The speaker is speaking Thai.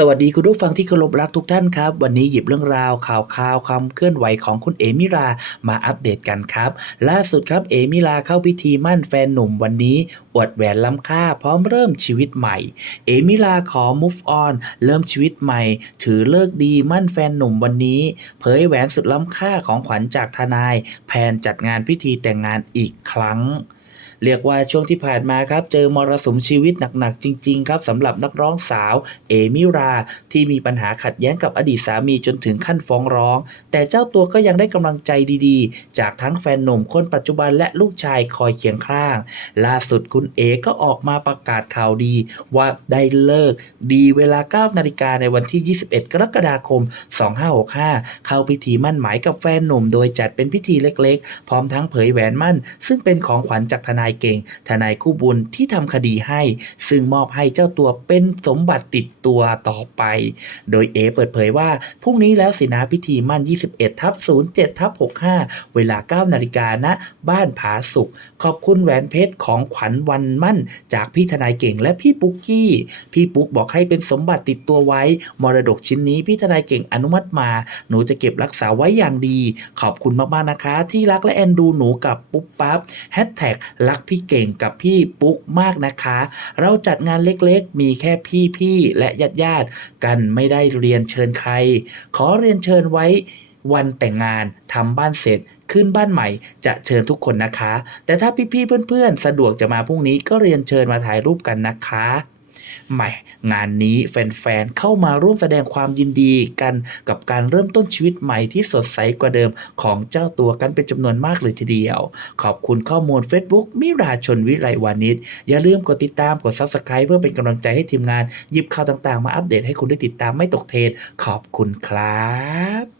สวัสดีคุณผู้ฟังที่เคารพรักทุกท่านครับ วันนี้หยิบเรื่องราวข่าวข่าวความเคลื่อนไหวของคุณเอมิรามาอัปเดตกันครับ ล่าสุดครับเอมิราเข้าพิธีมั่นแฟนหนุ่มวันนี้อวดแหวนล้ำค่าพร้อมเริ่มชีวิตใหม่ เอมิราขอ move on เริ่มชีวิตใหม่ ถือเลิกดีมั่นแฟนหนุ่มวันนี้ เผยแหวนสุดล้ำค่าของขวัญจากทนาย แพนจัดงานพิธีแต่งงานอีกครั้ง เรียกว่าช่วงที่ผ่านมาครับ เจอมรสุมชีวิตหนักๆ จริง ๆ ครับสำหรับนักร้องสาว เอมิรา ที่มีปัญหาขัดแย้งกับอดีตสามีจนถึงขั้นฟ้องร้อง แต่เจ้าตัวก็ยังได้กำลังใจดีๆ จากทั้งแฟนหนุ่มคนปัจจุบันและลูกชายคอยเคียงข้าง ล่าสุดคุณเอก็ออกมาประกาศข่าวดี ว่าได้เลิกดีเวลา 9 นาฬิกาในวันที่ 21 กรกฎาคม 2565 เข้าพิธีมั่นหมายกับแฟนหนุ่ม โดยจัดเป็นพิธีเล็กๆ พร้อมทั้งเผยแหวนมั่น ซึ่งเป็นของขวัญจากทนายายเก่ง ทนายคู่บุญที่ทำคดีให้ ซึ่งมอบให้เจ้าตัวเป็นสมบัติติดตัวต่อไป โดยเอเปิดเผยว่า พรุ่งนี้แล้วสินะพิธีมั่น 21ทับ07ทับ65 เวลา 9 นาฬิกาณบ้านผาสุกขอบคุณแหวนเพชรของขวัญวันมั่น จากพี่ทนายเก่งและพี่ปุ๊กกี้ พี่ปุ๊กบอกให้เป็นสมบัติติดตัวไว้ มรดกชิ้นนี้พี่ทนายเก่งอนุมัติมา หนูจะเก็บรักษาไว้อย่างดี ขอบคุณมากๆนะคะ ที่รักและแอนดูหนูกับปุ๊บปั๊บแฮชแท็กรักพี่เก่งกับพี่ปุ๊กมากนะคะ เราจัดงานเล็กๆ มีแค่พี่ๆและญาติๆกันไม่ได้เรียนเชิญใคร ขอเรียนเชิญไว้วันแต่งงานทำบ้านเสร็จขึ้นบ้านใหม่จะเชิญทุกคนนะคะ แต่ถ้าพี่ๆเพื่อนๆ สะดวกจะมาพรุ่งนี้ก็เรียนเชิญมาถ่ายรูปกันนะคะ ใหม่งานนี้แฟนๆ เข้ามาร่วมแสดงความยินดีกันกับการเริ่มต้นชีวิตใหม่ที่สดใสกว่าเดิมของเจ้าตัวกันเป็นจำนวนมากเลยทีเดียว ขอบคุณข้อมูล Facebook มิราชนวิไลวานิชอย่าลืมกดติดตามกด Subscribe เพื่อเป็นกำลังใจให้ทีมงานหยิบข่าวต่างๆ มาอัปเดตให้คุณได้ติดตามไม่ตกเทรนขอบคุณครับ